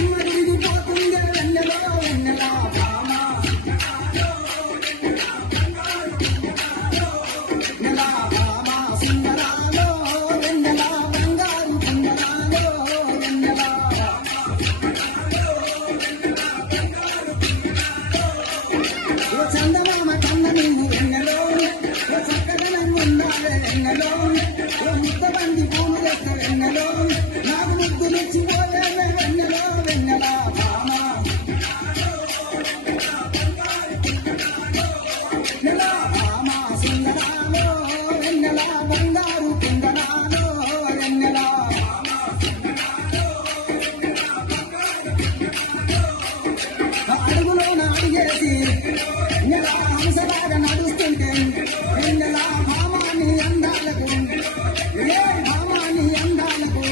దిమ్మ తిరిగిపోతుందే వెన్నెలో వెన్నెలా భామ నెలా భామ సుందరాలో వెన్నెలా బంగారు కుందరాలో వెన్నెలా ఓ చందమామ కన్న నిన్ను వెన్నెలో ఓ చక్కదనం ఉండాలే వెన్నెలో ఓ ముద్దబంది పూలు లెక్క వెన్నెలో నాకు ముద్దులిచ్చిపోయే వెన్నెలో వెన్నెలా భామ నెలా భామ సుందరాలో వెన్నెలా బంగారు కుందనాలో వెన్నెలా అడుగులోన అడిగేసి నెలా హంసలాగా నడుస్తుంటే వెన్నెలా భామాని అందాలకు ఏ భామాని అందాలకు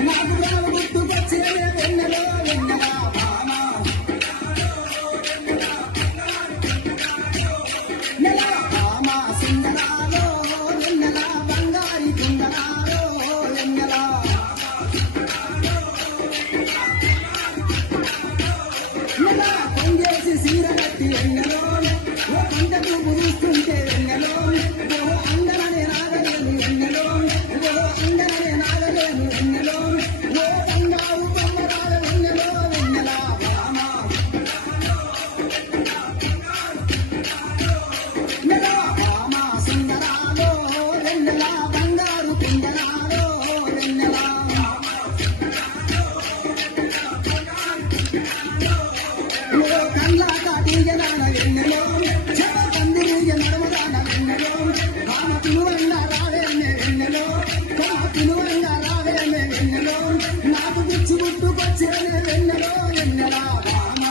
నాకు రావు గుర్తుకొచ్చే వెన్నెలో వెన్నెలా భామ నెలా భామ సుందరాలో వెన్నెలా బంగారి కుందనాలో వెన్నెలా నెలా కొంగేసి సీర కట్టి వెన్నెలో ఓ కంట చూపు చూస్తుంటే వెన్నెలో ఓ అందరనే నాగలేను వెన్నెలో ఓ అందరనే నాగలేను వెన్నెలో ఓ బంగారు బొమ్మరాల వెన్నెలో వెన్నెలా భామ నెలా భామ సుందరాలో వెన్నెలా బంగారు కుందనాలో వెన్నెలా ఓ కళ్ళాక తీయనాన వెన్నెలో చెవ కందిరియ నడమదాన వెన్నెలో భామ పిలువంగా రావేనే వెన్నెలో భామ పిలువంగా రావేనే వెన్నెలో నాకు పిచ్చి గుట్టుకొచ్చేనే వెన్నెలో వెన్నెలా భామ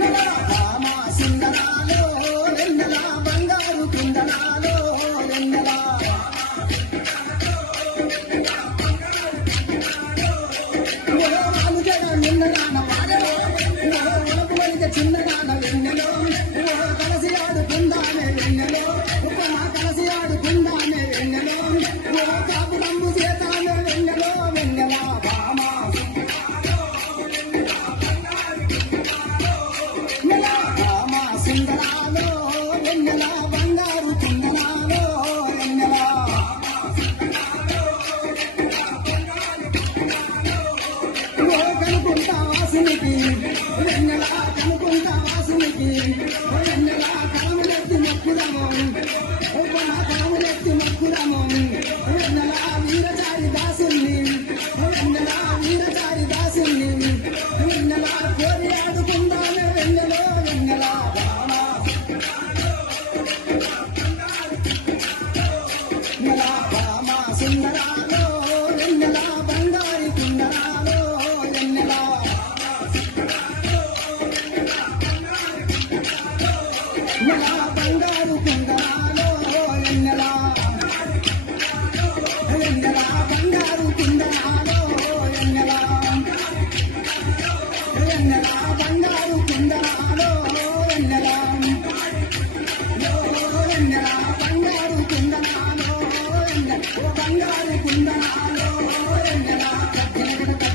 నెలా భామ సుందరాలో వెన్నెలా బంగారు కుందనాలో వెన్నెలా చిన్నదాన వెన్నెలో కలసి ఆడుకుందానే వెన్నెలో కలసి ఆడుకుందానే వెన్నెలో కాపు రంగు చేతానే వెన్నెలో వెన్నెలా భామ నెలా భామ సుందరాలో వెన్నెలా బంగారు కుందనాలో వెన్నెలా కనుకుంటా వాసునికి వెన్నెలా కనుకుంటా వాసునికి వెన్నెలా కాములెత్తి మొక్కుదము కాములెత్తి మొక్కుదము వెన్నెలా వీరచారి దాసుని వెన్నెలా వీరచారి దాసుని వెన్నెలా కోరి ఆడుకుందానే వెన్నెలో వెన్నెలా భామ నెలా భామ సుందరాలో వెన్నెలా బంగారి కుందనాలో వెన్నెలా నెలా బంగారు కుందనాలో వెన్నెలా వెన్నెలా బంగారు కుందనాలో వెన్నెలా వెన్నెలా బంగారు కుందనాలో వెన్నెలా వెన్నెలా బంగారు కుందనాలో వెన్నెల బంగారు కుందనాలో వెన్నెలా